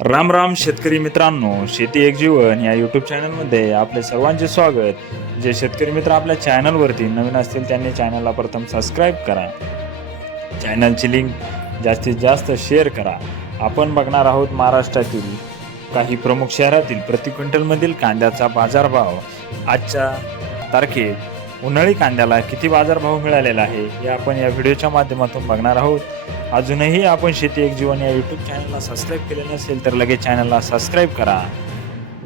राम राम शेतकरी मित्रांनो शेती एक जीवन या यूट्यूब चॅनलमध्ये आपले सर्वांचे स्वागत. जे शेतकरी मित्र आपल्या चॅनलवरती नवीन असतील त्यांनी चॅनलला प्रथम सबस्क्राईब करा. चॅनलची लिंक जास्तीत जास्त शेअर करा. आपण बघणार आहोत महाराष्ट्रातील काही प्रमुख शहरातील प्रति क्विंटलमधील कांद्याचा बाजारभाव. आजच्या तारखेत उन्हाळी कांद्याला किती बाजारभाव मिळालेला आहे हे आपण या व्हिडिओच्या माध्यमातून बघणार आहोत. अजूनही आपण शेती एक जीवन या यूट्यूब चॅनलला सबस्क्राईब केले नसेल तर लगेच चॅनलला सबस्क्राईब करा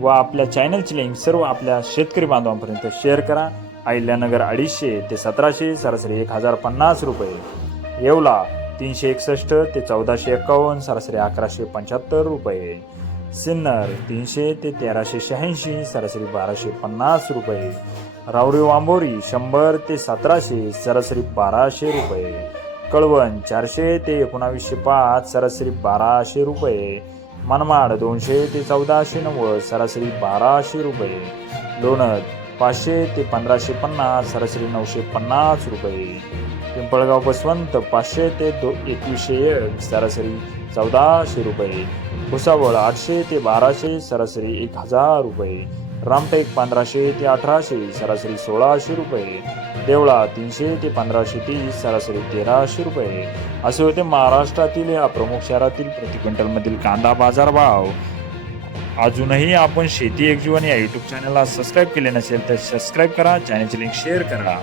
व आपल्या चॅनलची लिंक सर्व आपल्या शेतकरी बांधवांपर्यंत शेअर करा. अहिल्यानगर अडीचशे ते सतराशे सरासरी एक हजार पन्नास रुपये. येवला तीनशे एकसष्ट ते चौदाशे एक्कावन्न सरासरी अकराशे पंच्याहत्तर रुपये. सिन्नर तीनशे ते तेराशे शहाऐंशी सरासरी बाराशे पन्नास रुपये. रावडी वांबोरी शंभर ते सतराशे सरासरी बाराशे रुपये. कळवण चारशे ते एकोणावीसशे पाच सरासरी बाराशे रुपये. मनमाड दोनशे ते चौदाशे नव्वद सरासरी बाराशे रुपये. लोणद पाचशे ते पंधराशे पन्नास सरासरी नऊशे पन्नास रुपये. पिंपळगाव बसवंत पाचशे ते दो एकवीसशे एक सरासरी चौदाशे रुपये. भुसावळ आठशे ते बाराशे सरासरी एक हजार रुपये. रामटेक पंधराशे ते अठराशे सरासरी सोळाशे रुपये. देवळा तीनशे ते पंधराशे तीस सरासरी तेराशे रुपये. असे होते महाराष्ट्रातील या प्रमुख शहरातील प्रति क्विंटलमधील कांदा बाजार भाव अजूनही आपण शेती एकजीवन या यूट्यूब चॅनलला सबस्क्राईब केले नसेल तर सबस्क्राईब करा चॅनलची लिंक शेअर करा.